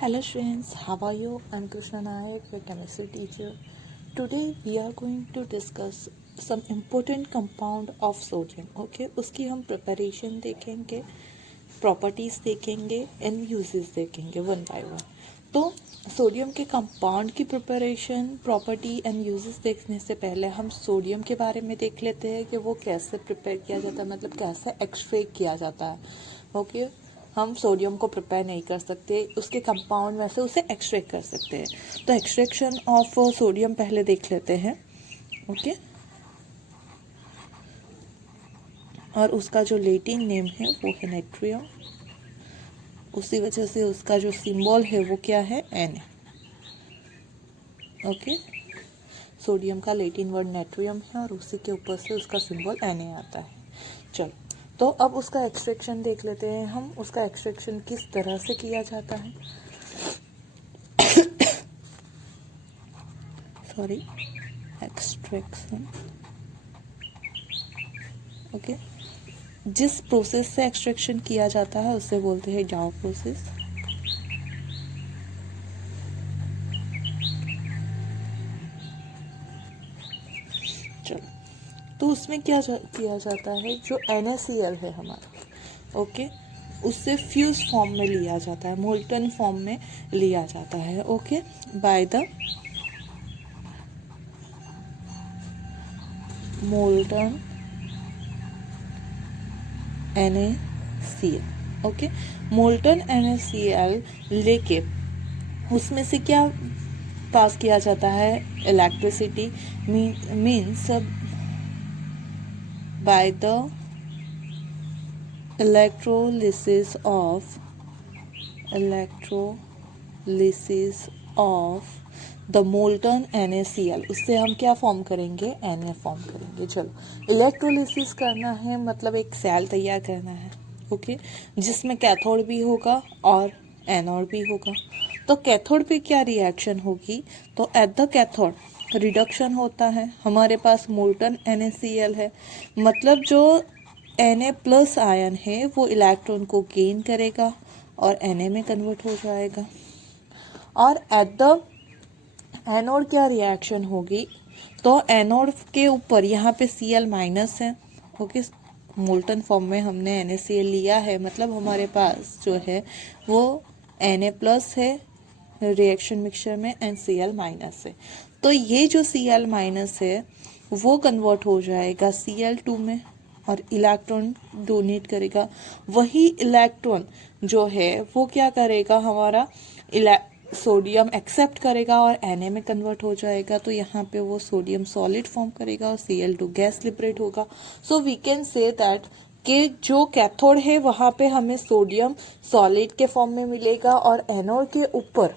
Hello students, how are you? I'm Krishna Nayak, your chemistry teacher. Today we are going to discuss some important compound of sodium. Okay, उसकी हम preparation देखेंगे, properties देखेंगे and uses देखेंगे one by one. तो sodium के compound की preparation, property and uses देखने से पहले हम सोडियम के बारे में देख लेते हैं कि वो कैसे प्रिपेयर किया जाता है, मतलब कैसे एक्सट्रैक्ट किया जाता है. ओके हम सोडियम को प्रिपेयर नहीं कर सकते, उसके कंपाउंड में से उसे एक्सट्रैक्ट कर सकते हैं. तो एक्सट्रैक्शन ऑफ सोडियम पहले देख लेते हैं. ओके और उसका जो लैटिन नेम है वो है नेट्रियम. उसी वजह से उसका जो सिंबल है वो क्या है, एन. ओके सोडियम का लैटिन वर्ड नेट्रियम है और उसी के ऊपर से उसका सिंबल एन आता है. चलो तो अब उसका एक्सट्रैक्शन देख लेते हैं हम. उसका एक्सट्रैक्शन किस तरह से किया जाता है. Sorry, extraction. ओके जिस प्रोसेस से एक्सट्रैक्शन किया जाता है उसे बोलते हैं डाउ प्रोसेस. चलो तो उसमें क्या किया जाता है, जो NaCl है हमारा, ओके उससे फ्यूज फॉर्म में लिया जाता है, मोल्टन फॉर्म में लिया जाता है. Okay by the molten NaCl. Okay molten NaCl लेके उसमें से क्या पास किया जाता है, electricity. Means by the electrolysis of the molten NaCl. उससे हम क्या फॉर्म करेंगे, Na फॉर्म करेंगे. चलो इलेक्ट्रोलिसिस करना है मतलब एक सेल तैयार करना है. ओके जिसमें कैथोड भी होगा और एनोड भी होगा. तो कैथोड पे क्या रिएक्शन होगी, तो एट द कैथोड रिडक्शन होता है. हमारे पास मोल्टन NaCl है, मतलब जो Na प्लस आयन है वो इलेक्ट्रॉन को गेन करेगा और Na में कन्वर्ट हो जाएगा. और एट द एनोड क्या रिएक्शन होगी, तो एनोड के ऊपर यहाँ पे Cl माइनस है. ओके मोल्टन फॉर्म में हमने NaCl लिया है, मतलब हमारे पास जो है वो Na प्लस है रिएक्शन मिक्सचर में एंड Cl माइनस है. तो ये जो Cl माइनस है वो कन्वर्ट हो जाएगा Cl2 में और इलेक्ट्रॉन डोनेट करेगा. वही इलेक्ट्रॉन जो है वो क्या करेगा, हमारा सोडियम एक्सेप्ट करेगा और Na में कन्वर्ट हो जाएगा. तो यहाँ पे वो सोडियम सॉलिड फॉर्म करेगा और Cl2 गैस लिबरेट होगा. So we can say that कि जो कैथोड है वहाँ पे हमें सोडियम सॉलिड के फॉर्म में मिलेगा और एनोड के ऊपर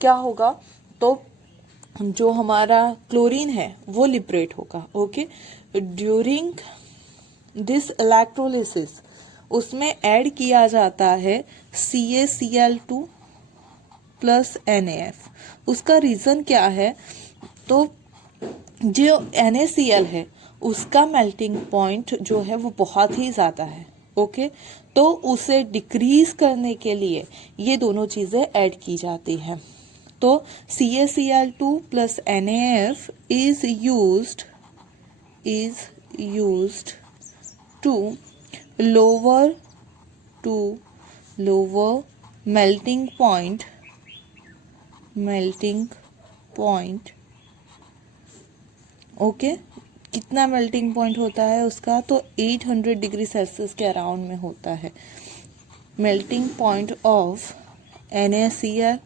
क्या होगा, तो जो हमारा क्लोरीन है वो लिबरेट होगा. ओके ड्यूरिंग दिस इलेक्ट्रोलिसिस उसमें ऐड किया जाता है CaCl2 प्लस NaF. उसका रीज़न क्या है, तो जो NaCl है उसका मेल्टिंग पॉइंट जो है वो बहुत ही ज़्यादा है. ओके तो उसे डिक्रीज करने के लिए ये दोनों चीज़ें ऐड की जाती हैं. तो CaCl2 plus NaF is used to lower melting point. Okay कितना मेल्टिंग पॉइंट होता है उसका, तो 800 डिग्री सेल्सियस के अराउंड में होता है melting point of NaCl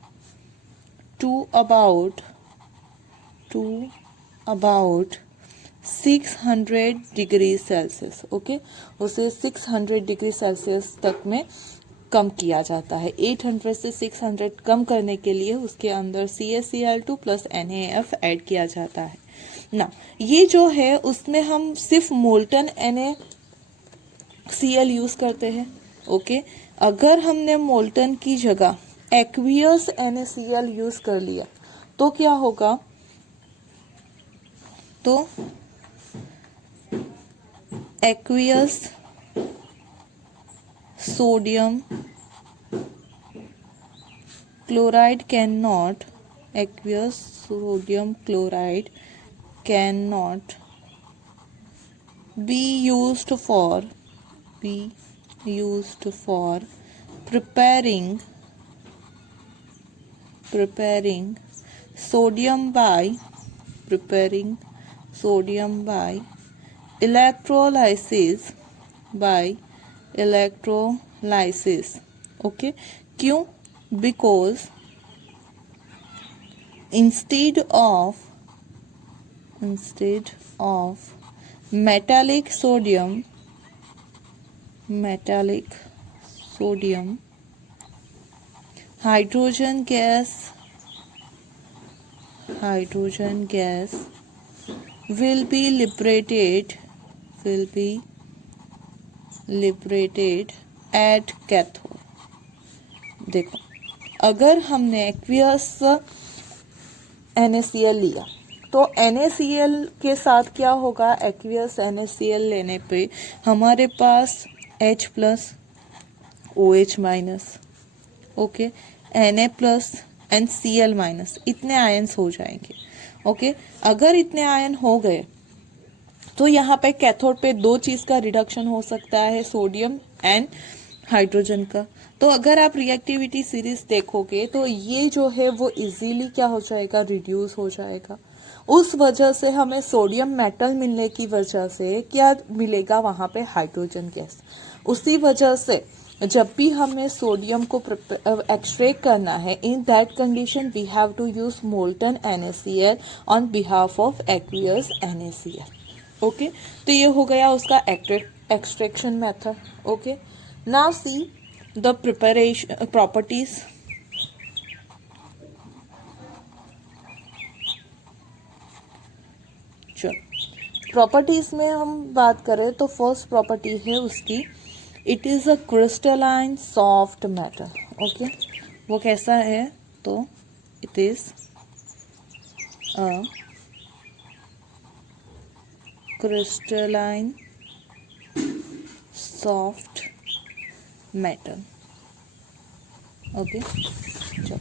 to about 600 degree Celsius. Okay उसे 600 डिग्री सेल्सियस तक में कम किया जाता है. 800 से 600 कम करने के लिए उसके अंदर CaCl2 प्लस NaF ऐड किया जाता है ना. ये जो है उसमें हम सिर्फ मोल्टन NaCl यूज करते हैं. ओके अगर हमने मोल्टन की जगह एक्वियस NaCl यूज कर लिया तो क्या होगा, तो aqueous sodium chloride cannot, aqueous sodium chloride cannot be used for preparing sodium by electrolysis okay क्यों? Because instead of metallic sodium hydrogen gas will be liberated at cathode. देखो, अगर हमने एक्वियस NaCl लिया तो NaCl के साथ क्या होगा? एक्वियस NaCl लेने पे हमारे पास H plus OH minus okay Na plus and Cl minus इतने आयन्स हो जाएंगे. ओके अगर इतने आयन हो गए तो यहाँ पे कैथोड पे दो चीज का रिडक्शन हो सकता है, सोडियम एंड हाइड्रोजन का. तो अगर आप रिएक्टिविटी सीरीज देखोगे तो ये जो है वो इजीली क्या हो जाएगा? रिड्यूस हो जाएगा. उस वजह से हमें सोडियम मेटल मिलने की वजह से क्या मिलेगा? वहां पे हाइड्रोजन गैस. उसी वजह से जब भी हमें सोडियम को एक्सट्रैक्ट करना है, in that condition we have to use molten NaCl on behalf of aqueous NaCl. Okay तो ये हो गया उसका extraction method. Okay now see the preparation properties. चलो प्रॉपर्टीज में हम बात करें तो फर्स्ट प्रॉपर्टी है उसकी, it is a crystalline soft metal. Okay वो कैसा है? तो it is a crystalline soft metal. Okay चलो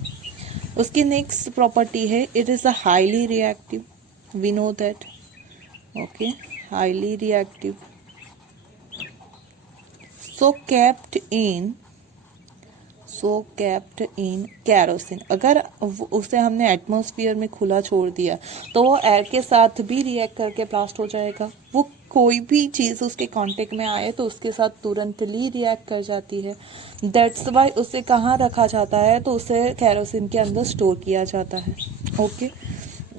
उसकी नेक्स्ट प्रॉपर्टी है, it is a highly reactive. We know that. Okay highly reactive. so kept in kerosene. अगर उसे हमने एटमॉस्फेयर में खुला छोड़ दिया तो वो एयर के साथ भी रिएक्ट करके ब्लास्ट हो जाएगा. वो कोई भी चीज़ उसके कांटेक्ट में आए तो उसके साथ तुरंतली रिएक्ट कर जाती है. दैट्स वाई उसे कहाँ रखा जाता है? तो उसे कैरोसिन के अंदर स्टोर किया जाता है. Okay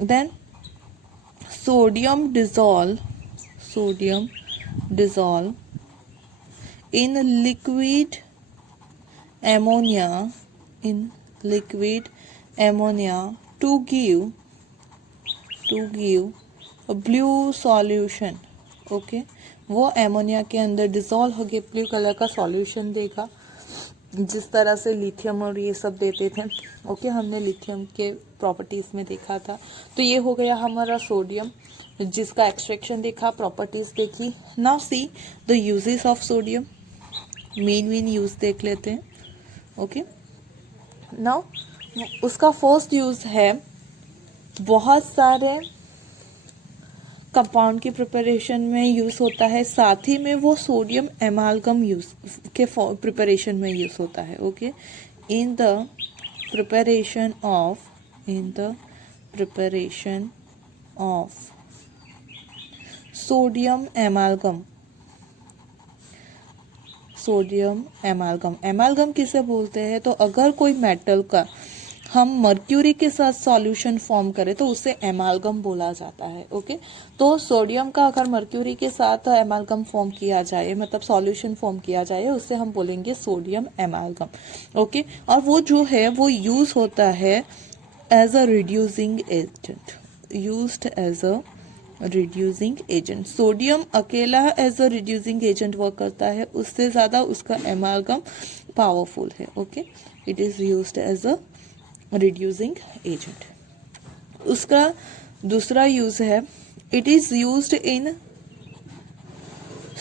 then sodium dissolve in liquid ammonia to give a blue solution. Okay वो एमोनिया के अंदर डिजोल्व होके ब्लू कलर का सॉल्यूशन देगा, जिस तरह से लिथियम और ये सब देते थे. ओके हमने लिथियम के प्रॉपर्टीज में देखा था. तो ये हो गया हमारा सोडियम जिसका एक्सट्रैक्शन देखा, प्रॉपर्टीज देखी. Now see the uses of sodium. Main use देख लेते हैं. ओके नाउ उसका फर्स्ट यूज है, बहुत सारे कंपाउंड की प्रिपरेशन में यूज होता है, साथ ही में वो सोडियम एमालगम यूज के प्रिपरेशन में यूज होता है. Okay in the preparation of sodium एमालगम किसे बोलते हैं? तो अगर कोई मेटल का हम मर्क्यूरी के साथ सॉल्यूशन फॉर्म करें तो उसे एमालगम बोला जाता है. ओके तो सोडियम का अगर मर्क्यूरी के साथ एमालगम फॉर्म किया जाए, मतलब सॉल्यूशन फॉर्म किया जाए, उसे हम बोलेंगे सोडियम एमालगम. ओके और वो जो है वो यूज होता है as a reducing agent. Sodium अकेला as a reducing agent work करता है, उससे ज़्यादा उसका एमालगम पावरफुल है. Okay it is used as a reducing agent. उसका दूसरा यूज है, it is used in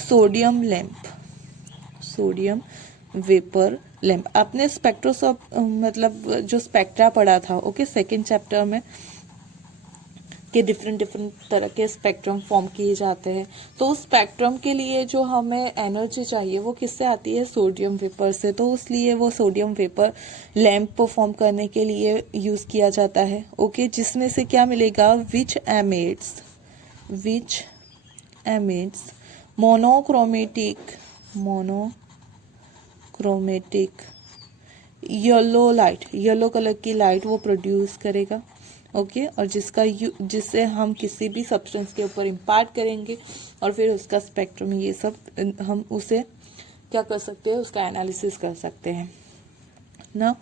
sodium vapour lamp. आपने स्पेक्ट्रोस्कोप मतलब जो स्पेक्ट्रा पढ़ा था, ओके, सेकेंड चैप्टर में, के डिफरेंट डिफरेंट तरह के स्पेक्ट्रम फॉर्म किए जाते हैं। तो उस स्पेक्ट्रम के लिए जो हमें एनर्जी चाहिए वो किससे आती है? सोडियम वेपर से। तो इसलिए वो सोडियम वेपर लैम्प फॉर्म करने के लिए यूज किया जाता है, ओके, जिसमें से क्या मिलेगा? Which emits monochromatic yellow light, yellow colour की लाइट वो प्रोड्यूस करेगा, ओके, और जिससे हम किसी भी सब्सटेंस के ऊपर इम्पार्ट करेंगे और फिर उसका स्पेक्ट्रम, ये सब हम उसे क्या कर सकते हैं? उसका एनालिसिस कर सकते हैं ना।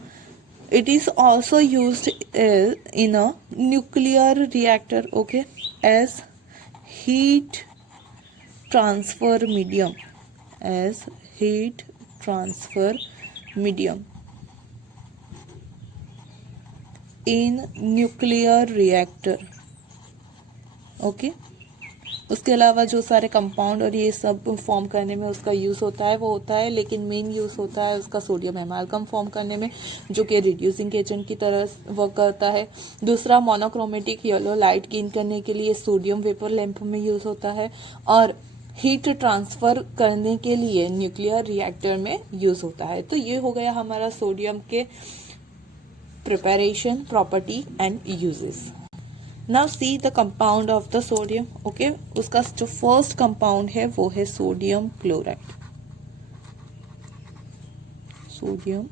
It is also used in a nuclear reactor, okay, as heat transfer medium, as heat transfer medium in nuclear reactor, okay. उसके अलावा जो सारे कंपाउंड और ये सब फॉर्म करने में उसका यूज़ होता है वो होता है, लेकिन मेन यूज़ होता है उसका सोडियम एमाल्गम फॉर्म करने में, जो कि रिड्यूसिंग एजेंट की तरह वर्क करता है। दूसरा, मोनोक्रोमेटिक येलो लाइट गेन करने के लिए सोडियम वेपर लैंप में यूज़ होता है, और हीट ट्रांसफर करने के लिए न्यूक्लियर रिएक्टर में यूज़ होता है। तो ये हो गया हमारा सोडियम के preparation, property and uses. Now see the compound of the sodium, okay. उसका जो फर्स्ट कंपाउंड है वो है sodium chloride, sodium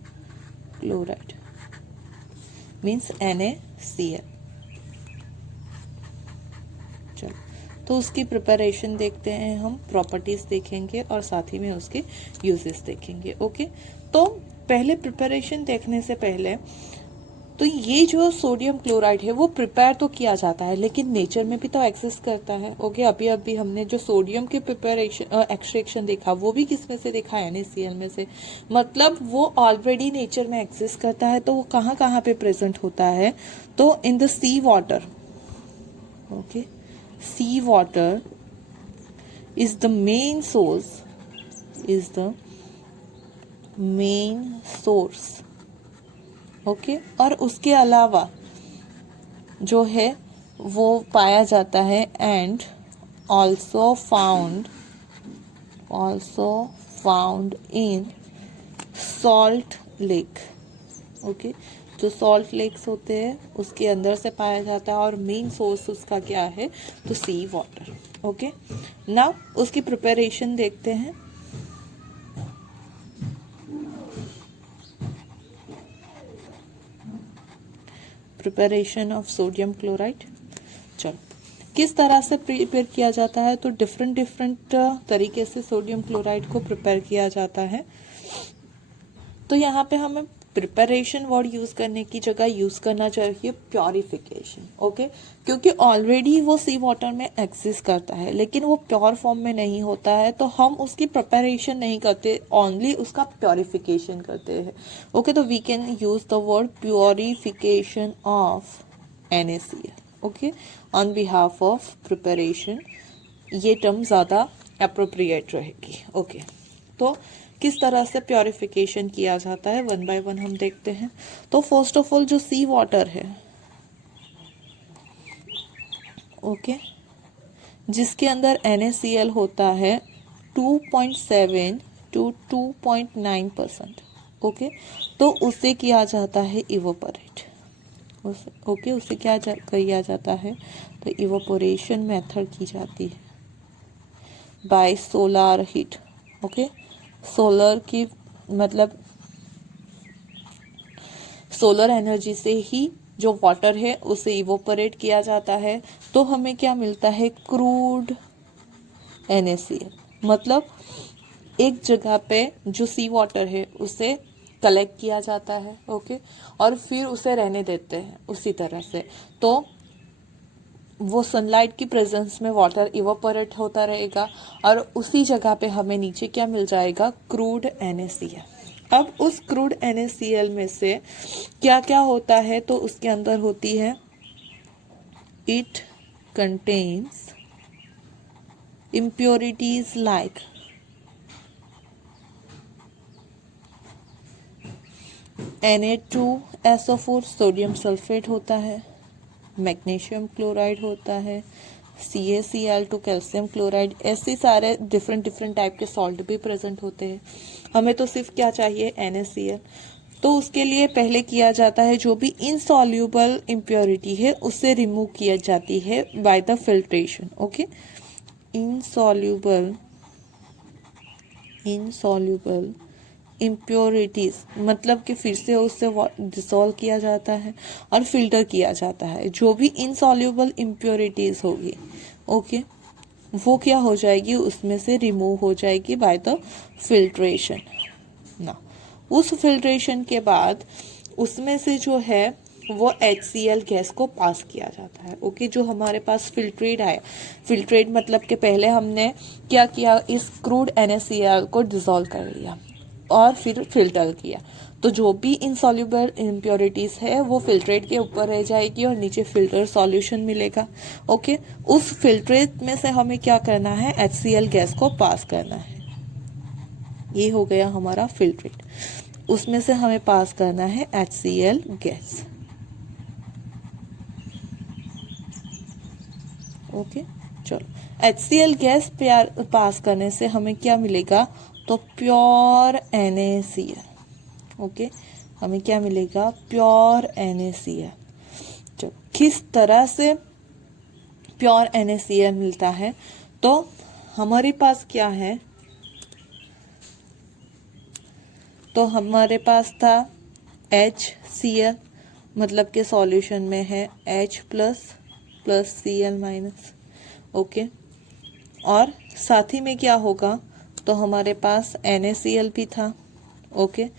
chloride means NaCl। चलो, तो उसकी प्रिपरेशन देखते हैं हम, प्रॉपर्टीज देखेंगे और साथ ही में उसके यूजेस देखेंगे, ओके। तो पहले प्रिपरेशन देखने से पहले, तो ये जो सोडियम क्लोराइड है वो प्रिपेयर तो किया जाता है, लेकिन नेचर में भी तो एग्जिस्ट करता है, ओके। अभी अभी हमने जो सोडियम के प्रिपरेशन एक्सट्रैक्शन देखा वो भी किस में से देखा? NaCl में से। मतलब वो ऑलरेडी नेचर में एग्जिस्ट करता है। तो वो कहाँ कहाँ पे प्रेजेंट होता है? तो in the sea water, okay, sea water is the main source, okay. और उसके अलावा जो है वो पाया जाता है, and also found in salt lake, okay. जो सॉल्ट लेक्स होते हैं उसके अंदर से पाया जाता है, और मेन सोर्स उसका क्या है? तो सी वाटर, ओके। नाउ उसकी प्रिपरेशन देखते हैं। प्रिपरेशन ऑफ सोडियम क्लोराइड, चलो, किस तरह से प्रिपेयर किया जाता है? तो डिफरेंट तरीके से सोडियम क्लोराइड को प्रिपेयर किया जाता है। तो यहाँ पे हमें प्रिपरेशन वर्ड यूज करने की जगह यूज करना चाहिए प्योरिफिकेशन, ओके, क्योंकि ऑलरेडी वो सी वाटर में एग्जिस्ट करता है, लेकिन वो प्योर फॉर्म में नहीं होता है, तो हम उसकी प्रिपरेशन नहीं करते, ओनली उसका प्योरिफिकेशन करते हैं, ओके। तो we can use the word purification of NaCl, okay, on behalf of preparation. ये टर्म ज़्यादा अप्रोप्रिएट रहेगी, ओके। तो किस तरह से प्योरिफिकेशन किया जाता है, वन बाय वन हम देखते हैं। तो फर्स्ट ऑफ ऑल जो सी वाटर है, ओके, जिसके अंदर NaCl होता है 2.7 to 2.9%, ओके, तो उसे किया जाता है इवोपरेट, ओके, उसे क्या किया जाता है? तो इवोपोरेशन मेथड की जाती है bye solar heat, okay. Solar की मतलब सोलर एनर्जी से ही जो वाटर है उसे इवोपरेट किया जाता है। तो हमें क्या मिलता है? Crude NaCl। मतलब एक जगह पे जो सी वाटर है उसे कलेक्ट किया जाता है, ओके, और फिर उसे रहने देते हैं उसी तरह से। तो वो सनलाइट की प्रेजेंस में वाटर इवोपरेट होता रहेगा, और उसी जगह पे हमें नीचे क्या मिल जाएगा? Crude NaCl। अब उस क्रूड NaCl में से क्या क्या होता है? तो उसके अंदर होती है, it contains impurities like Na2SO4 sodium sulphate होता है, मैग्नीशियम क्लोराइड होता है, CaCl2 कैल्शियम क्लोराइड, ऐसे सारे डिफरेंट डिफरेंट टाइप के सॉल्ट भी प्रेजेंट होते हैं। हमें तो सिर्फ क्या चाहिए, NaCl। तो उसके लिए पहले किया जाता है जो भी इनसॉल्यूबल इम्प्योरिटी है उससे रिमूव किया जाती है by the filtration. Okay, insoluble impurities मतलब कि फिर से उससे डिसॉल्व किया जाता है और फिल्टर किया जाता है। जो भी इनसॉल्यूबल इम्प्योरिटीज होगी, ओके, वो क्या हो जाएगी, उसमें से रिमूव हो जाएगी बाय द फिल्ट्रेशन ना। उस फिल्ट्रेशन के बाद उसमें से जो है वो HCl गैस को पास किया जाता है। ओके, जो हमारे पास फिल्ट्रेट आया, फिल्ट्रेट मतलब कि पहले हमने क्या किया, इस क्रूड NaCl को डिसॉल्व कर लिया और फिर फिल्टर किया, तो जो भी इनसॉल्युबल इम्प्योरिटीज है वो फिल्ट्रेट के ऊपर रह जाएगी और नीचे फिल्टर सॉल्यूशन मिलेगा। ओके, उस फिल्ट्रेट में से हमें क्या करना है, HCl गैस को पास करना है। ये हो गया हमारा फिल्ट्रेट, उसमें से हमें पास करना है HCl गैस। ओके, चलो, HCl गैस पास करने से हमें क्या मिलेगा, तो प्योर NaCl। ओके, हमें क्या मिलेगा, प्योर NaCl। चलो, किस तरह से प्योर NaCl मिलता है, तो हमारे पास क्या है, तो हमारे पास था HCl, मतलब के सॉल्यूशन में है H plus plus Cl minus. Okay, और साथ ही में क्या होगा, तो हमारे पास NaCl भी था। ओके,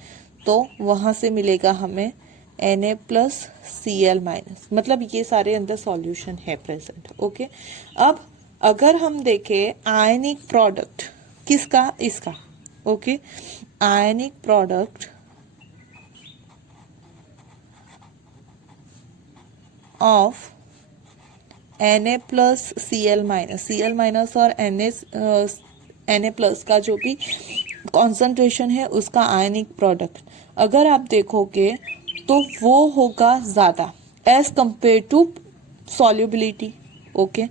तो वहाँ से मिलेगा हमें Na प्लस Cl माइनस, मतलब ये सारे अंदर सॉल्यूशन है प्रेजेंट। ओके, अब अगर हम देखें आयनिक प्रोडक्ट किसका, इसका। Okay, ionic product of Na plus Cl minus और Na प्लस का जो भी कॉन्सेंट्रेशन है उसका आयनिक प्रोडक्ट अगर आप देखोगे तो वो होगा ज़्यादा as compare to solubility. Okay,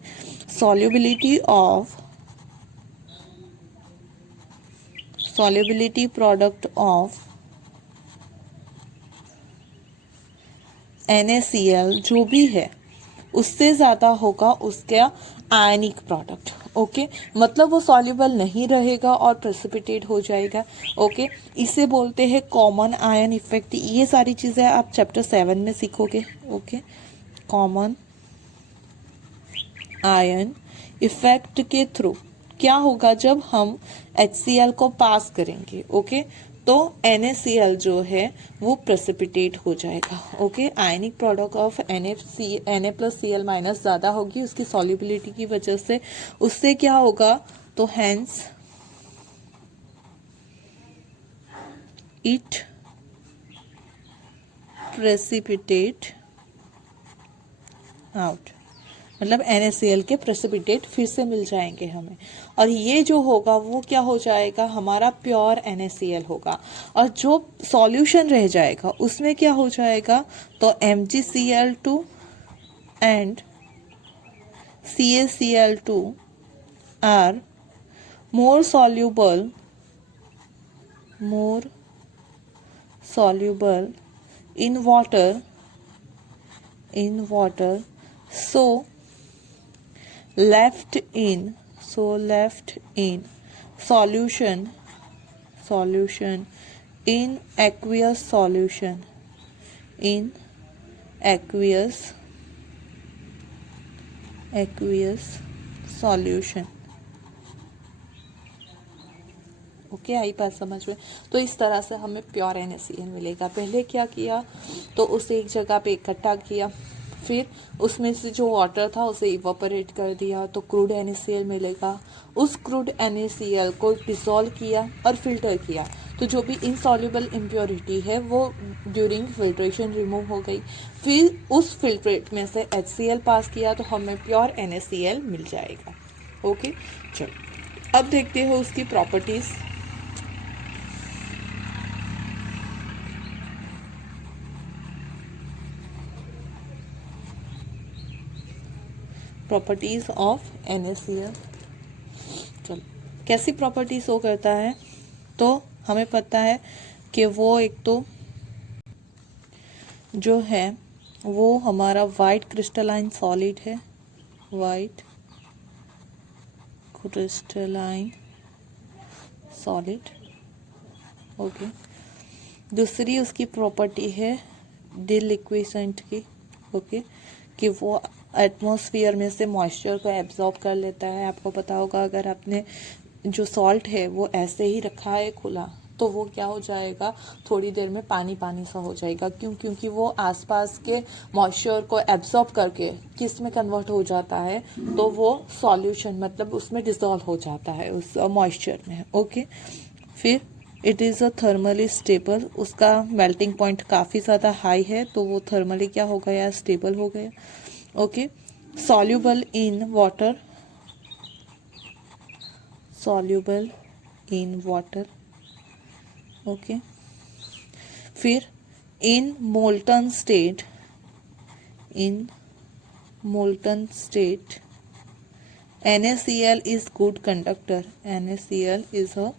solubility product of NaCl जो भी है उससे ज़्यादा होगा उसका आयनिक प्रोडक्ट। ओके, मतलब वो सॉल्युबल नहीं रहेगा और प्रेसिपिटेट हो जाएगा। ओके, इसे बोलते हैं कॉमन आयन इफेक्ट। ये सारी चीज़ें आप चैप्टर 7 में सीखोगे। ओके, कॉमन आयन इफेक्ट के थ्रू क्या होगा, जब हम HCl को पास करेंगे, ओके, तो NaCl जो है वो प्रेसिपिटेट हो जाएगा। Okay, ionic product of Na plus Cl minus ज़्यादा होगी उसकी सॉल्युबिलिटी की वजह से, उससे क्या होगा, तो हैंस इट प्रेसिपिटेट आउट, मतलब NaCl के प्रेसिपिटेट फिर से मिल जाएंगे हमें, और ये जो होगा वो क्या हो जाएगा, हमारा प्योर NaCl होगा। और जो सॉल्यूशन रह जाएगा उसमें क्या हो जाएगा, तो MgCl2 and CaCl2 are more soluble in water, so left in solution in aqueous solution। Okay, आई बात समझ में। तो इस तरह से हमें प्योर NaCl मिलेगा। पहले क्या किया, तो उसे एक जगह पे इकट्ठा किया, फिर उसमें से जो वाटर था उसे इवापोरेट कर दिया तो क्रूड NaCl मिलेगा। उस क्रूड NaCl को डिसॉल्व किया और फिल्टर किया, तो जो भी इनसॉल्युबल इम्प्योरिटी है वो ड्यूरिंग फिल्ट्रेशन रिमूव हो गई। फिर उस फिल्ट्रेट में से HCl पास किया तो हमें प्योर NaCl मिल जाएगा। ओके, चलो अब देखते हो उसकी प्रॉपर्टीज। Properties of NaCl। चलो, कैसी प्रॉपर्टी शो करता है, तो हमें पता है कि वो एक तो जो है वो हमारा वाइट क्रिस्टलाइन सॉलिड है, वाइट क्रिस्टलाइन सॉलिड। ओके, दूसरी उसकी प्रॉपर्टी है डिलिक्विसेंट की। ओके, कि वो एटमॉस्फेयर में से मॉइस्चर को एब्जॉर्ब कर लेता है। आपको पता होगा अगर आपने जो सॉल्ट है वो ऐसे ही रखा है खुला, तो वो क्या हो जाएगा, थोड़ी देर में पानी पानी सा हो जाएगा। क्यों? क्योंकि वो आसपास के मॉइस्चर को एब्जॉर्ब करके किस में कन्वर्ट हो जाता है, तो वो सॉल्यूशन मतलब उसमें डिसॉल्व हो जाता है उस मॉइस्चर में। ओके, फिर it is a thermally stable, उसका मेल्टिंग पॉइंट काफ़ी ज़्यादा हाई है, तो वो थर्मली क्या हो गया, स्टेबल हो गया। Okay, soluble in water, soluble in water. Okay, फिर in molten state, in molten state NaCl is good conductor, NaCl is a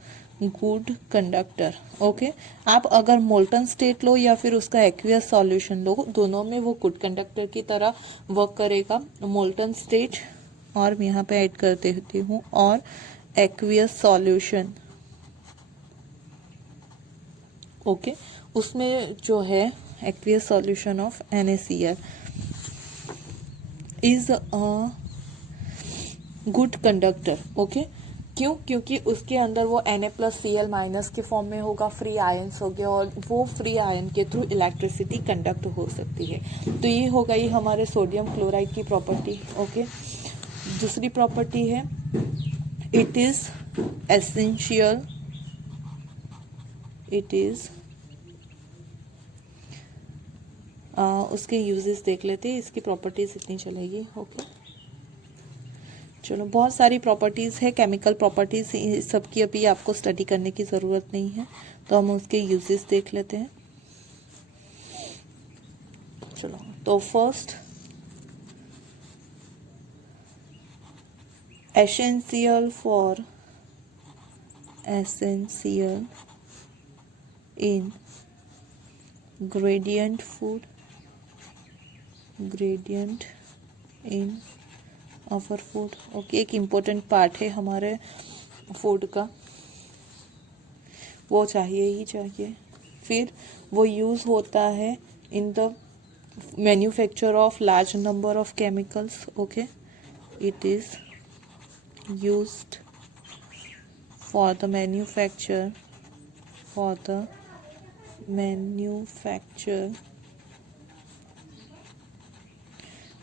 good conductor. Okay, आप अगर मोल्टन स्टेट लो या फिर उसका एक्वियस सॉल्यूशन लो, दोनों में वो गुड कंडक्टर की तरह वर्क करेगा। मोल्टन स्टेट और मैं यहाँ पे ऐड कर देती हूँ और एक्वियस सॉल्यूशन। ओके, उसमें जो है aqueous solution of NaCl is a good conductor. Okay, क्यों? क्योंकि उसके अंदर वो Na+Cl- के फॉर्म में होगा, फ्री आयंस हो गया, और वो फ्री आयन के थ्रू इलेक्ट्रिसिटी कंडक्ट हो सकती है। तो ये हो गई हमारे सोडियम क्लोराइड की प्रॉपर्टी। ओके, दूसरी प्रॉपर्टी है it is essential, it is उसके यूजेस देख लेते हैं, इसकी प्रॉपर्टीज इतनी चलेगी। ओके, चलो, बहुत सारी प्रॉपर्टीज़ है, केमिकल प्रॉपर्टीज़, सबकी अभी आपको स्टडी करने की ज़रूरत नहीं है, तो हम उसके यूजेस देख लेते हैं। चलो, तो first essential for, essential ingredient food, gradient in our food. Okay, एक इम्पोर्टेंट पार्ट है हमारे फूड का, वो चाहिए ही चाहिए। फिर वो यूज़ होता है in the manufacture of large number of chemicals. Okay, it is used for the manufacture, for the manufacture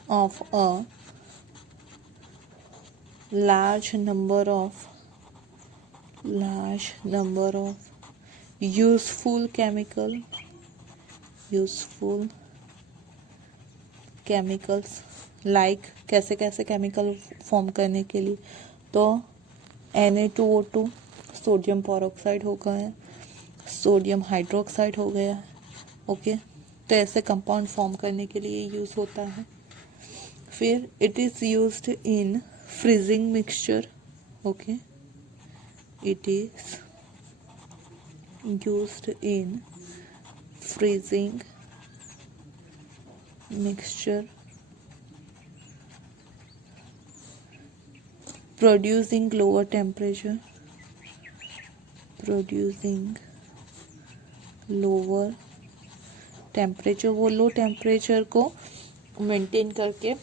of a large number of useful chemicals, like कैसे कैसे केमिकल फॉर्म करने के लिए, तो Na2O2 सोडियम पेरोक्साइड हो गया, sodium hydroxide हो गया। ओके, तो ऐसे कंपाउंड फॉर्म करने के लिए यूज़ होता है। फिर it is used in freezing mixture. Okay, it is used in freezing mixture, producing lower temperature, producing lower temperature, वो लो टेम्परेचर को मेंटेन करके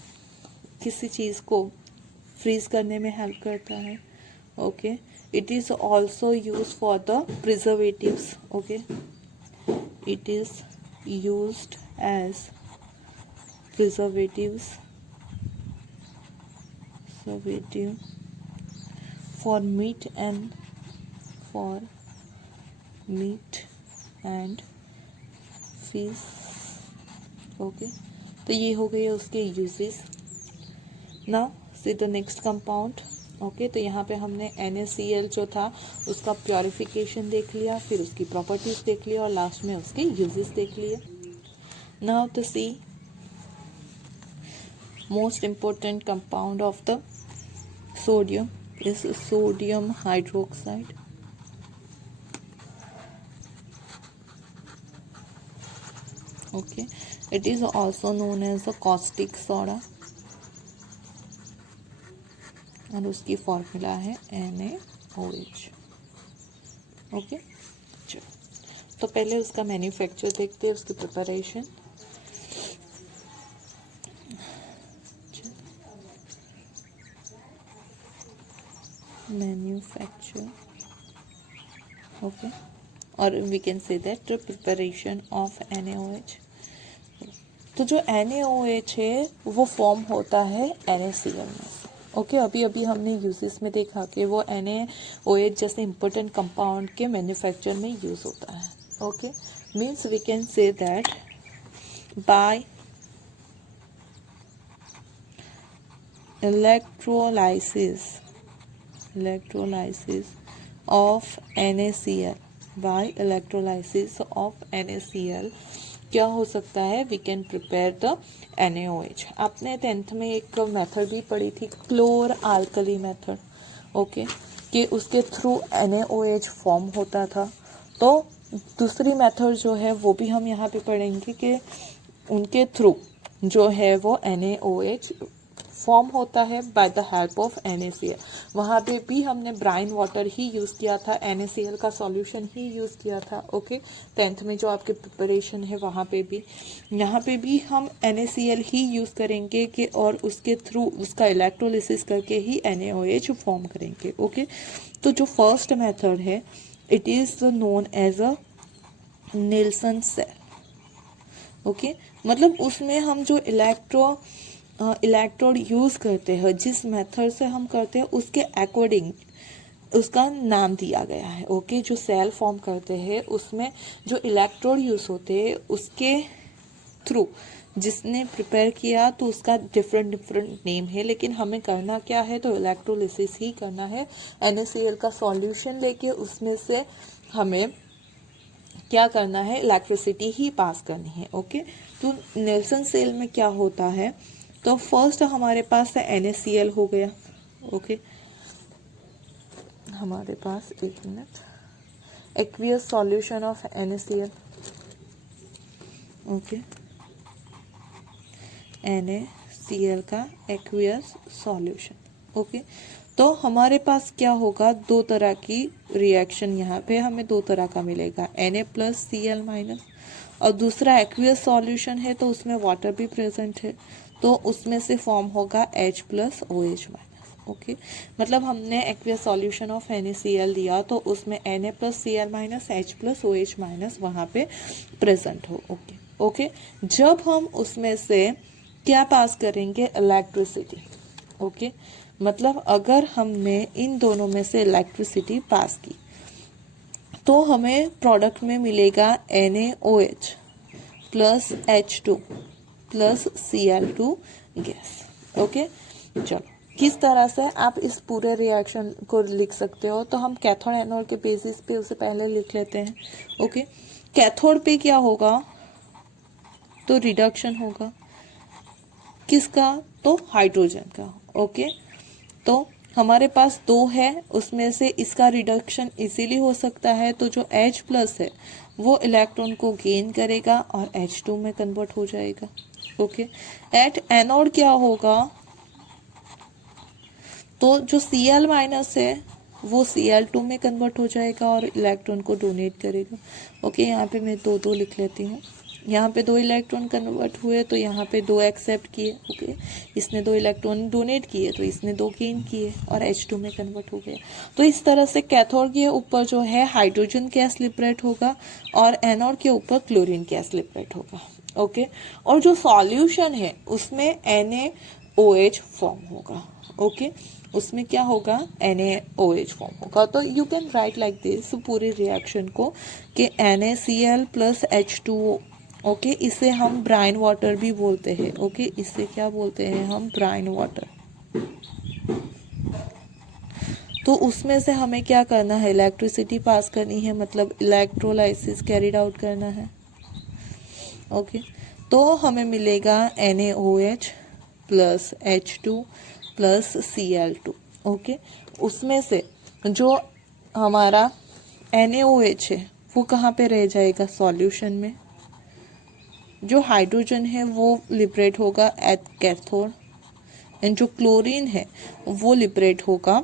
किसी चीज़ को फ्रीज करने में हेल्प करता है। Okay, it is also use for the preservatives. Okay, it is used as preservatives, preservative for meat and fish. Okay, तो ये हो गए उसके uses. Now see the next compound. Okay, तो यहाँ पे हमने NaCl जो था उसका प्योरिफिकेशन देख लिया, फिर उसकी प्रॉपर्टीज देख लिया, और लास्ट में उसके यूजेस देख लिए। नाउ तो सी Most important compound of the sodium is sodium hydroxide. Okay, it is also known as a caustic soda और उसकी फॉर्मूला है NaOH. ओके, चलो तो पहले उसका मैन्युफैक्चर देखते हैं, उसकी प्रिपरेशन. मैन्युफैक्चर, ओके, और we can say that preparation of NaOH. तो जो NaOH है वो फॉर्म होता है NaCl में. ओके, अभी हमने यूजेस में देखा कि वो NaOH जैसे इम्पोर्टेंट कंपाउंड के मैन्युफैक्चर में यूज होता है. Okay, means we can say that by electrolysis of NaCl, by electrolysis of NaCl क्या हो सकता है, we can prepare the NaOH. आपने 10th में एक मेथड भी पढ़ी थी, क्लोर आल्कली मेथड. ओके, कि उसके थ्रू NaOH फॉर्म होता था. तो दूसरी मेथड जो है वो भी हम यहाँ पे पढ़ेंगे कि उनके थ्रू जो है वो NaOH फॉर्म होता है by the help of NaCl. वहाँ पे भी हमने ब्राइन वाटर ही यूज़ किया था, NaCl का सॉल्यूशन ही यूज़ किया था. ओके, 10th में जो आपके प्रिपरेशन है वहाँ पे भी, यहाँ पे भी हम NaCl ही यूज़ करेंगे कि और उसके थ्रू उसका इलेक्ट्रोलिसिस करके ही NaOH फॉर्म करेंगे. ओके, तो जो फर्स्ट मेथड है it is known as a Nelson cell. Okay, मतलब उसमें हम जो इलेक्ट्रोड यूज़ करते हैं, जिस मेथड से हम करते हैं उसके अकॉर्डिंग उसका नाम दिया गया है. ओके, जो सेल फॉर्म करते हैं उसमें जो इलेक्ट्रोड यूज़ होते हैं उसके थ्रू जिसने प्रिपेयर किया तो उसका डिफरेंट नेम है. लेकिन हमें करना क्या है, तो इलेक्ट्रोलिसिस ही करना है. NaCl का सॉल्यूशन लेके उसमें से हमें क्या करना है, इलेक्ट्रिसिटी ही पास करनी है. ओके, तो नील्सन सेल में क्या होता है, तो फर्स्ट हमारे पास NaCl हो गया. ओके, हमारे पास एक minute, aqueous solution of NaCl. Okay, NaCl का एक्वियस सॉल्यूशन. ओके, तो हमारे पास क्या होगा, दो तरह की रिएक्शन यहाँ पे हमें दो तरह का मिलेगा, Na+Cl-, और दूसरा एक्वियस सॉल्यूशन है तो उसमें वाटर भी प्रेजेंट है तो उसमें से फॉर्म होगा H+OH-. ओके, मतलब हमने एक्वियस सॉल्यूशन ऑफ NaCl दिया तो उसमें Na+Cl- H+OH- वहाँ पे प्रेजेंट हो. ओके ओके, जब हम उसमें से क्या पास करेंगे, इलेक्ट्रिसिटी. ओके, मतलब अगर हमने इन दोनों में से इलेक्ट्रिसिटी पास की तो हमें प्रोडक्ट में मिलेगा NaOH plus H2 plus Cl2 gas. Okay, चलो किस तरह से आप इस पूरे रिएक्शन को लिख सकते हो, तो हम कैथोड एनोड के बेसिस पे उसे पहले लिख लेते हैं. ओके, कैथोड पे क्या होगा, तो रिडक्शन होगा किसका, तो हाइड्रोजन का. ओके, तो हमारे पास दो है, उसमें से इसका रिडक्शन इजीली हो सकता है, तो जो H+ है वो इलेक्ट्रॉन को गेन करेगा और H2 में कन्वर्ट हो जाएगा. ओके, एट एनोड क्या होगा, तो जो Cl- है वो Cl2 में कन्वर्ट हो जाएगा और इलेक्ट्रॉन को डोनेट करेगा. ओके, यहाँ पे मैं दो लिख लेती हूँ. यहाँ पे 2 इलेक्ट्रॉन कन्वर्ट हुए तो यहाँ पे 2 एक्सेप्ट किए. ओके, इसने 2 इलेक्ट्रॉन डोनेट किए तो इसने 2 गेन किए और H2 में कन्वर्ट हो गया. तो इस तरह से कैथोड के ऊपर जो है हाइड्रोजन गैस लिबरेट होगा और एनोड के ऊपर क्लोरीन गैस लिबरेट होगा. ओके, और जो सॉल्यूशन है उसमें NaOH फॉर्म होगा. ओके, उसमें क्या होगा, NaOH फॉर्म होगा. तो you can write like this पूरे रिएक्शन को कि NaCl प्लस H2O. ओके, इसे हम ब्राइन वाटर भी बोलते हैं. ओके, इससे क्या बोलते हैं हम, ब्राइन वाटर. तो उसमें से हमें क्या करना है, इलेक्ट्रिसिटी पास करनी है, मतलब इलेक्ट्रोलाइसिस कैरिड आउट करना है. ओके, तो हमें मिलेगा NaOH plus H2 plus Cl2। Okay, उसमें से जो हमारा NaOH है वो कहाँ पे रह जाएगा, सॉल्यूशन में। जो हाइड्रोजन है वो लिबरेट होगा एट कैथोड, एंड जो क्लोरीन है वो लिबरेट होगा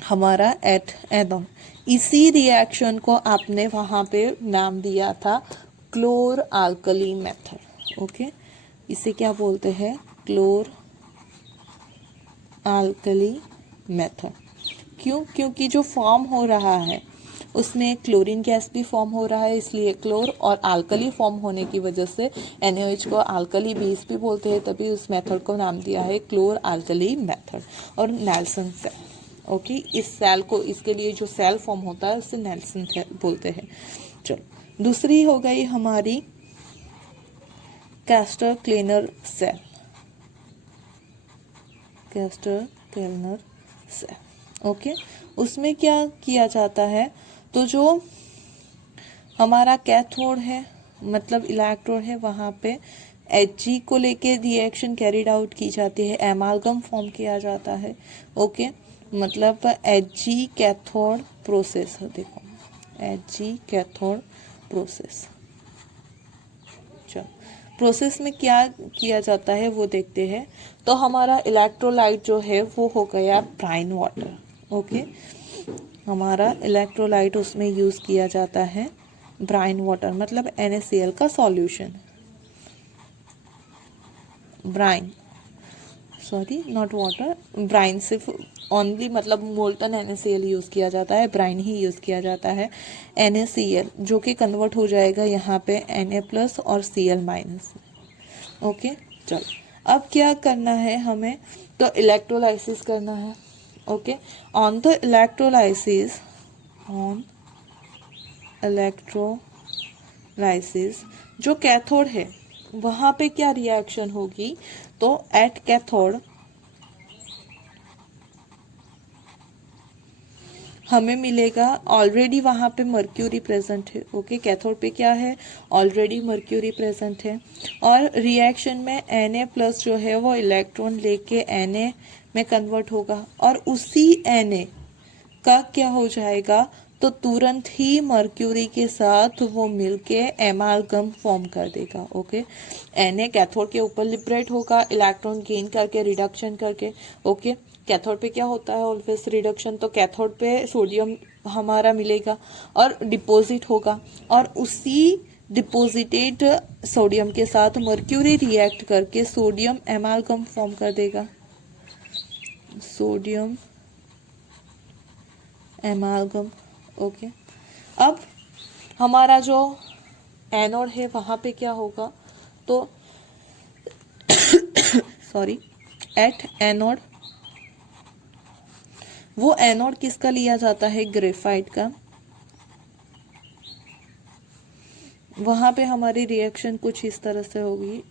हमारा एट एनोड। इसी रिएक्शन को आपने वहाँ पे नाम दिया था क्लोर आल्कली मेथड। ओके, इसे क्या बोलते हैं, क्लोर आल्कली मेथड। क्यों, क्योंकि जो फॉर्म हो रहा है उसमें क्लोरीन गैस भी फॉर्म हो रहा है, इसलिए क्लोर, और आल्कली फॉर्म होने की वजह से NaOH को आल्कली बेस भी बोलते हैं, तभी उस मेथड को नाम दिया है क्लोर आल्कली मेथड। और नेल्सन सेल, ओके, इस सेल को, इसके लिए जो सेल फॉर्म होता है उसे नेल्सन सेल बोलते हैं। चलो, दूसरी हो गई हमारी Castner Kellner cell. Castner Kellner cell, okay, उसमें क्या किया जाता है, तो जो हमारा कैथोड है मतलब इलेक्ट्रोड है, वहाँ पे Hg को लेके रिएक्शन कैरिड आउट की जाती है, एमालगम फॉर्म किया जाता है। ओके, मतलब Hg कैथोड प्रोसेस, देखो Hg कैथोड प्रोसेस। चलो, प्रोसेस में क्या किया जाता है वो देखते हैं। तो हमारा इलेक्ट्रोलाइट जो है वो हो गया ब्राइन वाटर। ओके, हमारा इलेक्ट्रोलाइट उसमें यूज़ किया जाता है ब्राइन वाटर, मतलब NaCl का solution. Brine, sorry not water, brine सिर्फ ओनली, मतलब मोल्टन NaCl यूज़ किया जाता है, ब्राइन ही यूज़ किया जाता है। NaCl जो कि कन्वर्ट हो जाएगा यहाँ पे Na+ और Cl-। ओके, चलो अब क्या करना है हमें, तो इलेक्ट्रोलाइसिस करना है। Okay, on the electrolysis, on electrolysis जो कैथोड है वहाँ पे क्या रिएक्शन होगी, तो एट कैथोड हमें मिलेगा, ऑलरेडी वहाँ पे मर्क्यूरी प्रेजेंट है। ओके, कैथोड पे क्या है, ऑलरेडी मर्क्यूरी प्रेजेंट है, और रिएक्शन में Na+ जो है वो इलेक्ट्रॉन लेके Na में कन्वर्ट होगा, और उसी Na का क्या हो जाएगा, तो तुरंत ही मर्क्यूरी के साथ वो मिलके एमालगम फॉर्म कर देगा। ओके, Na कैथोड के ऊपर लिबरेट होगा इलेक्ट्रॉन गेन करके, रिडक्शन करके। ओके, कैथोड पे क्या होता है, ऑलवेज रिडक्शन, तो कैथोड पे सोडियम हमारा मिलेगा और डिपॉजिट होगा, और उसी डिपॉजिटेड सोडियम के साथ मर्क्यूरी रिएक्ट करके सोडियम एमालगम फॉर्म कर देगा, सोडियम एमालगम। ओके, अब हमारा जो एनोड है वहाँ पे क्या होगा, तो सॉरी, एट एनोड, वो एनोड किसका लिया जाता है, ग्रेफाइट का। वहाँ पे हमारी रिएक्शन कुछ इस तरह से होगी,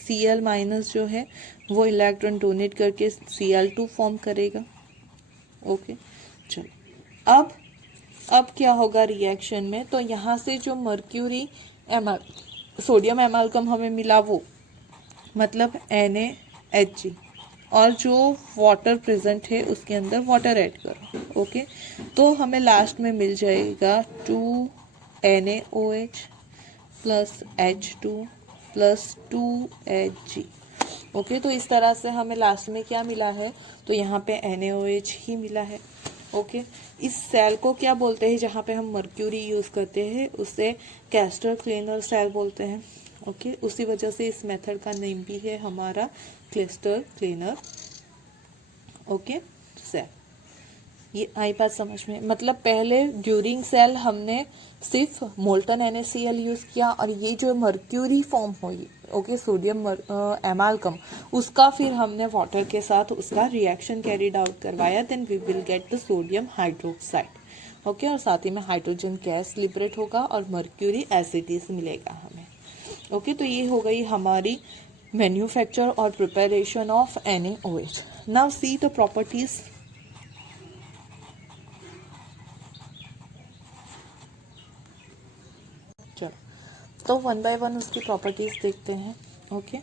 Cl- जो है वो इलेक्ट्रॉन डोनेट करके Cl2 फॉर्म करेगा। ओके, चलो अब क्या होगा रिएक्शन में, तो यहाँ से जो मर्क्यूरी एमाल सोडियम एमालगम हमें मिला वो, मतलब NaHg, और जो वाटर प्रेजेंट है उसके अंदर वाटर ऐड करो। ओके, तो हमें लास्ट में मिल जाएगा 2NaOH plus H2 plus 2Hg। Okay, तो इस तरह से हमें लास्ट में क्या मिला है, तो यहाँ पे NaOH ही मिला है। ओके, इस सेल को क्या बोलते हैं, जहाँ पे हम मर्क्यूरी यूज़ करते हैं उसे कैस्टर क्लेनर सेल बोलते हैं। ओके, उसी वजह से इस मेथड का नेम भी है हमारा कैस्टर क्लेनर। ओके, सेल, ये आई बात समझ में, मतलब पहले ड्यूरिंग सेल हमने सिर्फ मोल्टन NaCl यूज़ किया, और ये जो मर्क्यूरी फॉर्म हुई, ओके, सोडियम एमालगम, उसका फिर हमने वाटर के साथ उसका रिएक्शन कैरिड आउट करवाया, then we will get the sodium hydroxide. Okay, और साथ ही में हाइड्रोजन गैस लिबरेट होगा और मर्क्यूरी एसिडीज मिलेगा हमें। ओके, तो ये हो गई हमारी मैन्युफैक्चर और preparation of NaOH। Now see the properties. चलो, तो वन बाय वन उसकी प्रॉपर्टीज देखते हैं। Okay,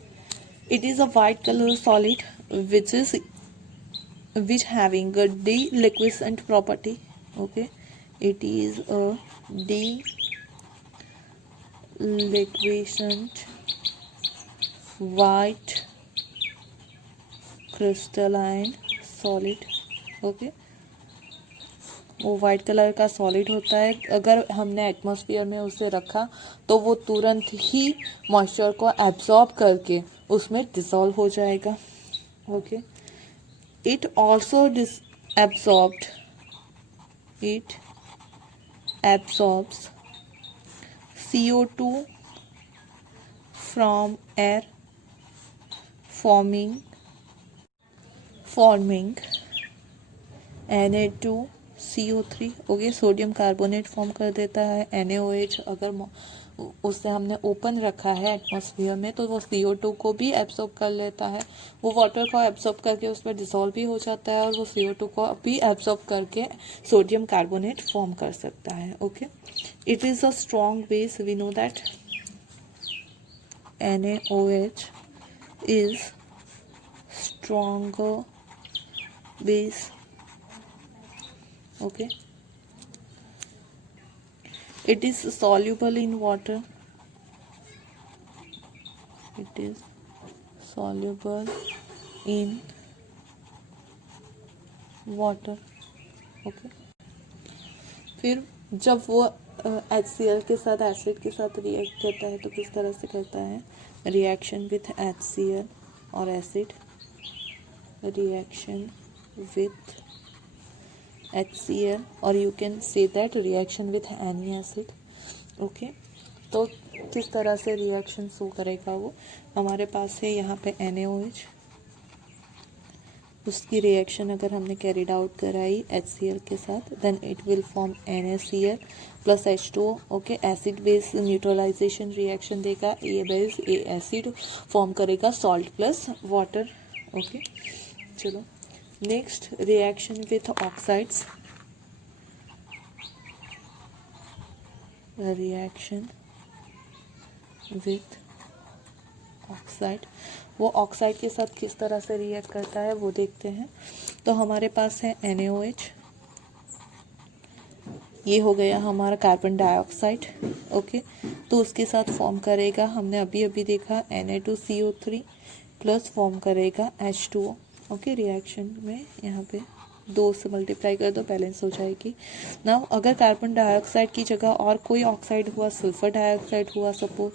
It is a white color solid which having a deliquescent property. Okay, it is a deliquescent white crystalline solid. Okay, वो white colour का solid होता है. अगर हमने एटमॉस्फेयर में उसे रखा तो वो तुरंत ही मॉइस्चर को एब्जॉर्ब करके उसमें डिसॉल्व हो जाएगा. Okay, it also absorbed it absorbs CO2 from air, forming Na2CO3. Okay, sodium carbonate form कर देता है. NaOH अगर उससे हमने ओपन रखा है एटमॉस्फेयर में तो वो CO2 को भी एब्सॉर्ब कर लेता है. वो वाटर को एब्सॉर्ब करके उस पर डिसॉल्व भी हो जाता है और वो CO2 को भी एब्सॉर्ब करके सोडियम कार्बोनेट फॉर्म कर सकता है. Okay, it is a strong base. We know that NaOH is stronger base. Okay, it is soluble in water. It is soluble in water. Okay, फिर जब वो HCl के साथ एसिड के साथ रिएक्ट करता है तो किस तरह से करता है? रिएक्शन विथ HCl और एसिड, reaction with HCl, और you can say that reaction with any acid. Okay, तो किस तरह से रिएक्शन शो करेगा वो? हमारे पास है यहाँ पे NaOH, उसकी रिएक्शन अगर हमने कैरिड आउट कराई HCl के साथ then it will form NaCl plus H2O. Okay, acid base neutralization reaction देगा, a base a acid form करेगा सॉल्ट प्लस वाटर. ओके, चलो next reaction with oxides. Reaction with oxide, वो oxide के साथ किस तरह से रिएक्ट करता है वो देखते हैं. तो हमारे पास है NaOH, ये हो गया हमारा कार्बन डाइऑक्साइड. ओके, तो उसके साथ फॉर्म करेगा, हमने अभी अभी देखा Na2CO3 प्लस फॉर्म करेगा H2O. ओके, रिएक्शन में यहाँ पे 2 से मल्टीप्लाई कर दो, बैलेंस हो जाएगी. ना अगर कार्बन डाइऑक्साइड की जगह और कोई ऑक्साइड हुआ, सल्फर डाइऑक्साइड हुआ सपोज,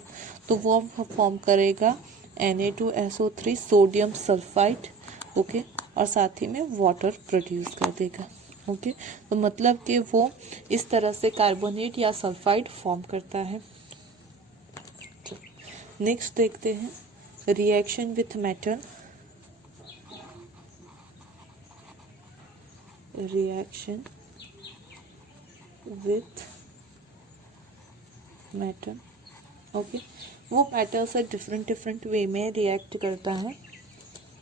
तो वो फॉर्म करेगा Na2SO3 सोडियम सल्फाइड. ओके, और साथ ही में वाटर प्रोड्यूस कर देगा. ओके, तो मतलब कि वो इस तरह से कार्बोनेट या सल्फाइड फॉर्म करता है. नेक्स्ट देखते हैं reaction with metal. Reaction with metal. Okay, वो मेटल से डिफरेंट वे में रिएक्ट करता है.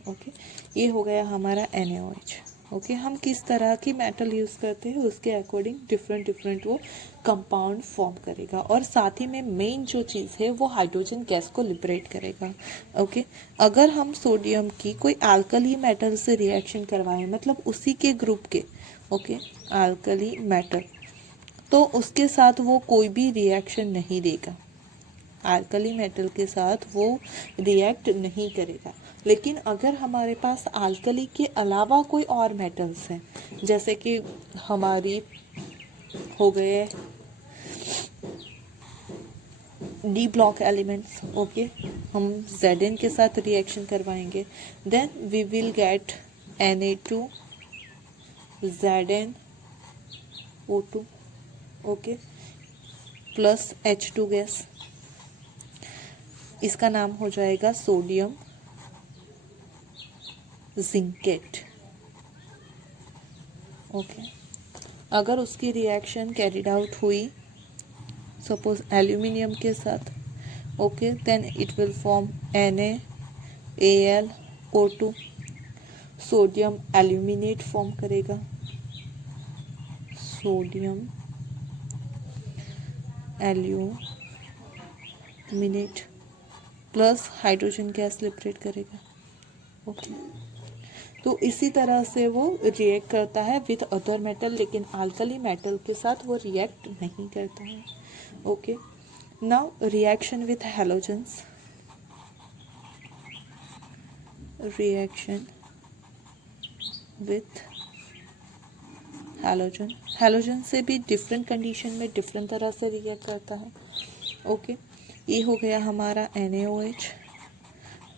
ओके, ये हो गया हमारा NaOH. ओके, हम किस तरह की मेटल यूज़ करते हैं उसके अकॉर्डिंग डिफरेंट वो कंपाउंड फॉर्म करेगा, और साथ ही में मेन जो चीज़ है वो हाइड्रोजन गैस को लिबरेट करेगा. ओके, अगर हम सोडियम की कोई अल्कली मेटल से रिएक्शन करवाएं, मतलब उसी के ग्रुप के, ओके, अल्कली मेटल, तो उसके साथ वो कोई भी रिएक्शन नहीं देगा. अल्कली मेटल के साथ वो रिएक्ट नहीं करेगा. लेकिन अगर हमारे पास अल्कली के अलावा कोई और मेटल्स हैं, जैसे कि हमारी हो गए डी ब्लॉक एलिमेंट्स. ओके, हम Zn के साथ रिएक्शन करवाएंगे, then we will get Na2 ZnO2. Okay, plus H2 gas, इसका नाम हो जाएगा सोडियम जिंकेट. ओके, अगर उसकी रिएक्शन कैरिड आउट हुई सपोज एल्यूमिनियम के साथ, okay, then it will form NaAlO2. Sodium aluminate form करेगा, sodium aluminate. Plus hydrogen gas liberate करेगा। ओके, तो इसी तरह से वो रिएक्ट करता है विथ अदर मेटल, लेकिन अल्कली मेटल के साथ वो रिएक्ट नहीं करता है। Okay, now reaction with halogens, reaction with halogen, halogen से भी डिफरेंट कंडीशन में डिफरेंट तरह से रिएक्ट करता है। ओके, ये हो गया हमारा NaOH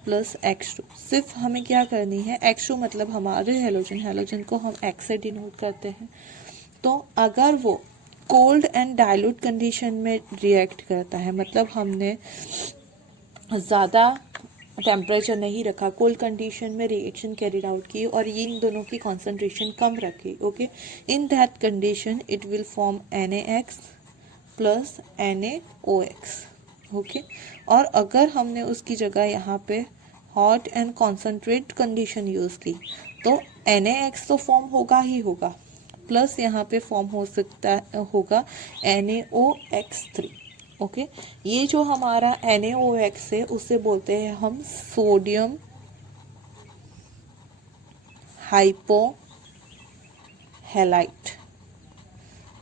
प्लस X2। सिर्फ हमें क्या करनी है, X2 मतलब हमारे हैलोजन, हैलोजन को हम X से डिनोट करते हैं। तो अगर वो कोल्ड एंड डाइल्यूट कंडीशन में रिएक्ट करता है, मतलब हमने ज़्यादा टेम्परेचर नहीं रखा, कोल्ड कंडीशन में रिएक्शन कैरिड आउट की और इन दोनों की कॉन्सेंट्रेशन कम रखी। Okay, in that condition it will form NaX plus NaOX। Okay, और अगर हमने उसकी जगह यहाँ पे hot and concentrate condition use की तो NaX तो फॉर्म होगा ही होगा, प्लस यहाँ पे फॉर्म हो सकता होगा NaOX3। ओके, ये जो हमारा NaOX है उसे बोलते हैं हम सोडियम हाइपोहैलाइट,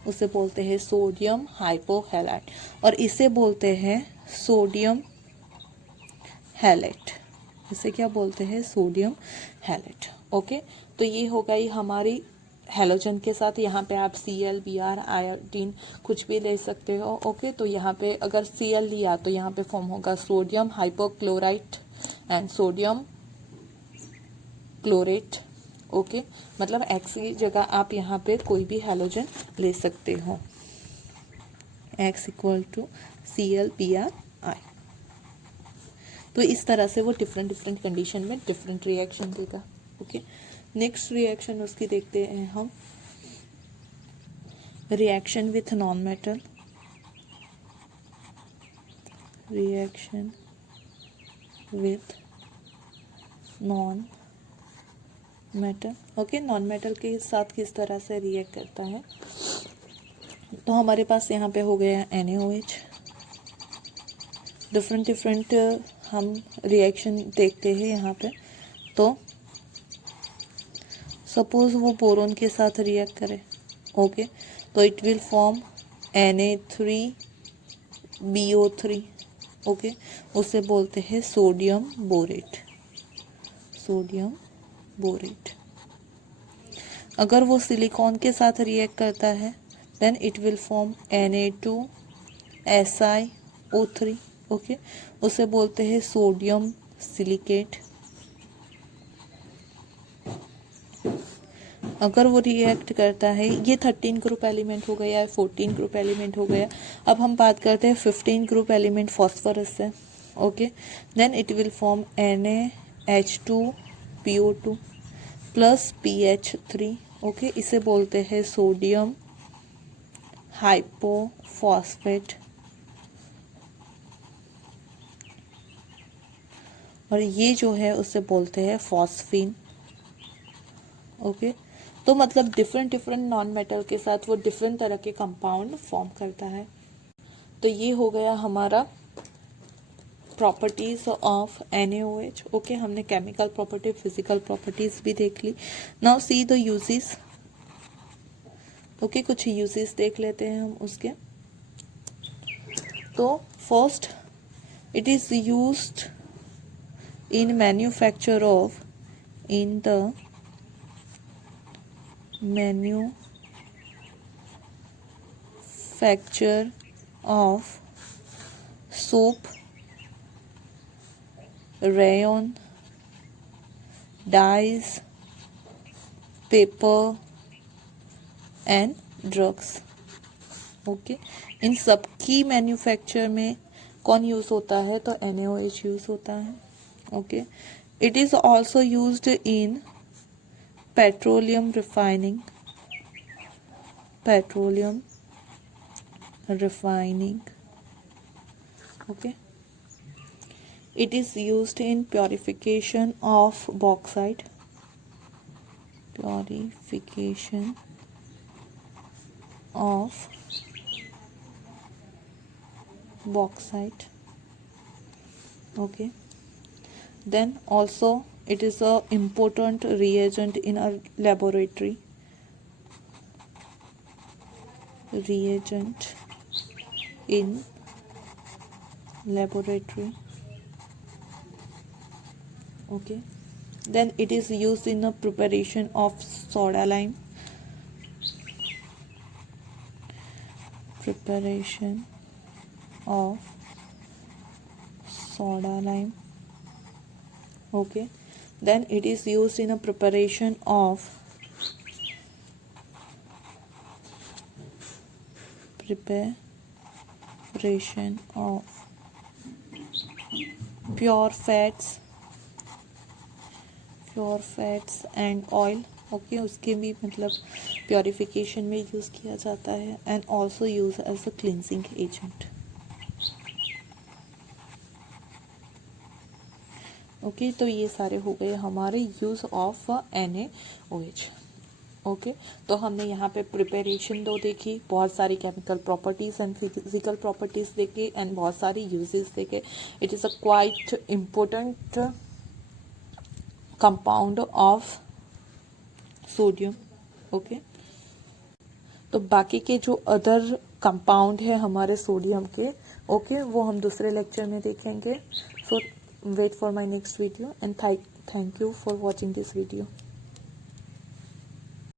उसे बोलते हैं सोडियम हाइपोहैलाइट, और इसे बोलते हैं सोडियम हैलेट, इसे क्या बोलते हैं, सोडियम हैलेट। ओके, तो ये हो गई हमारी हैलोजन के साथ। यहाँ पे आप Cl, Br, आयोडीन कुछ भी ले सकते हो। ओके, तो यहाँ पे अगर Cl लिया तो यहाँ पे फॉर्म होगा sodium hypochlorite and sodium chlorate. Okay, मतलब X की जगह आप यहाँ पे कोई भी हैलोजन ले सकते हो, X equal to Cl, Br, I। तो इस तरह से वो डिफरेंट डिफरेंट कंडीशन में डिफरेंट रिएक्शन देगा। ओके, नेक्स्ट रिएक्शन उसकी देखते हैं हम, reaction with non metal, reaction with non metal. Okay, non metal के साथ किस तरह से रिएक्ट करता है, तो हमारे पास यहाँ पे हो गया NaOH। डिफरेंट डिफरेंट हम रिएक्शन देखते हैं यहाँ पे। तो सपोज वो बोरोन के साथ रिएक्ट करे, ओके, तो it will form Na3BO3। Okay, उसे बोलते हैं सोडियम बोरेट, सोडियम बोरेट। अगर वो सिलिकॉन के साथ रिएक्ट करता है then it will form Na2SiO3। Okay, उसे बोलते हैं सोडियम सिलिकेट। अगर वो रिएक्ट करता है, ये 13 ग्रुप एलिमेंट हो गया, 14 ग्रुप एलिमेंट हो गया। अब हम बात करते हैं 15 ग्रुप एलिमेंट फॉस्फोरस से। Okay, then it will form NaH2PO2 plus PH3। Okay, इसे बोलते हैं सोडियम हाइपोफॉस्फेट, और ये जो है उसे बोलते हैं फॉस्फीन। ओके, तो मतलब डिफरेंट डिफरेंट नॉन मेटल के साथ वो डिफरेंट तरह के कंपाउंड फॉर्म करता है। तो ये हो गया हमारा प्रॉपर्टीज ऑफ NaOH। ओके, हमने केमिकल प्रॉपर्टी, फिजिकल प्रॉपर्टीज भी देख ली। Now see the uses. Okay, कुछ यूजेस देख लेते हैं हम उसके। तो first, it is used in manufacture of, in the manufacture of soap, rayon, dyes, paper and drugs। Okay, इन सब की मैन्युफैक्चर में कौन यूज होता है, तो NaOH यूज होता है। Okay, it is also used in petroleum refining, petroleum refining. Okay, it is used in purification of bauxite, purification of bauxite। Okay, then also it is a important reagent in our laboratory. Reagent in laboratory. Okay, then it is used in the preparation of soda lime. Preparation of soda lime. Okay, then it is used in a preparation of pure fats and oil. Okay, उसके भी मतलब purification में use किया जाता है and also use as a cleansing agent. Okay, तो ये सारे हो गए हमारे यूज़ ऑफ NaOH. ओके, तो हमने यहाँ पे प्रिपरेशन दो देखी, बहुत सारी chemical properties and physical properties देखी एंड बहुत सारी यूजेस देखे. It is a quite important compound of sodium. Okay, तो बाकी के जो अदर कंपाउंड है हमारे सोडियम के, ओके, वो हम दूसरे लेक्चर में देखेंगे. So wait for my next video and thank you for watching this video.